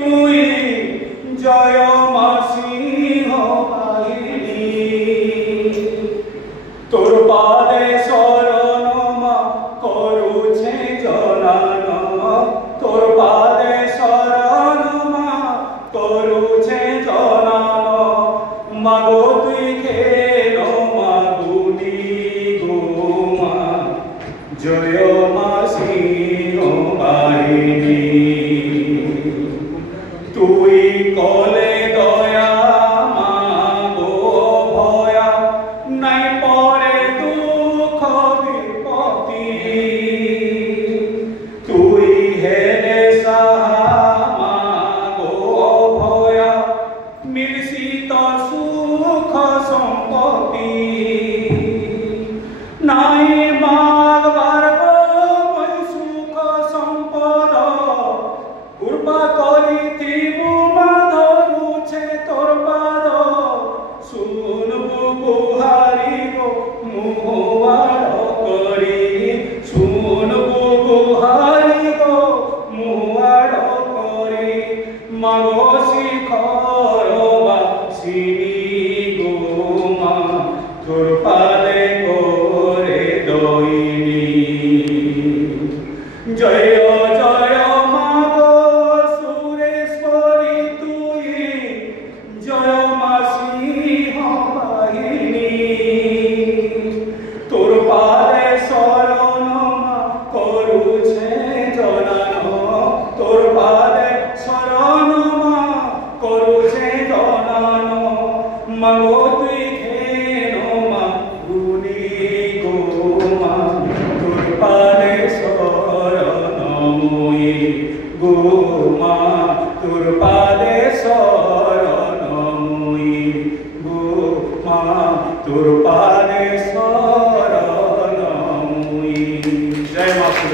তুই জয় মা সিংহ বাহিনী তোর পাদে শরণ মা করুছে জনান তোর পাদে শরণ মা করুছে জনান মাগো তুই খেল মা গুনি গো মা জয় মা সিংহ বাহিনী তুই কলে দয়া মা গো ভয়া নাই পরে দুঃখ বিপত্তি তুই হেলে সাহা মা গো ভয়া মিলছি তোর সুখ সম্পত্তি নাই মাগবার গো মই সুখ সম্পদ কৃপা করিথিবু মা ধরুছে তোর পাদ শুনবু গুহারি গো মুহার করি শুনবু গুহারি গো মুহার করি মাগো শিখর বাসিনী গো মা তোর পাদে করে দইনি জয় জয় মা গো সুরেশ্বরী তুই জয় মা সিংহ বাহিনী তোর পাদে শরণ মা করুছে জনান তোর পাদে শরণ মা করুছে জনান মাগো তুই ঘেন মা গুনি গো মা তোর পাদে শরণ মুই গো মা তোর পাদে শরণ মুই গো মা তোর পাদে শরণ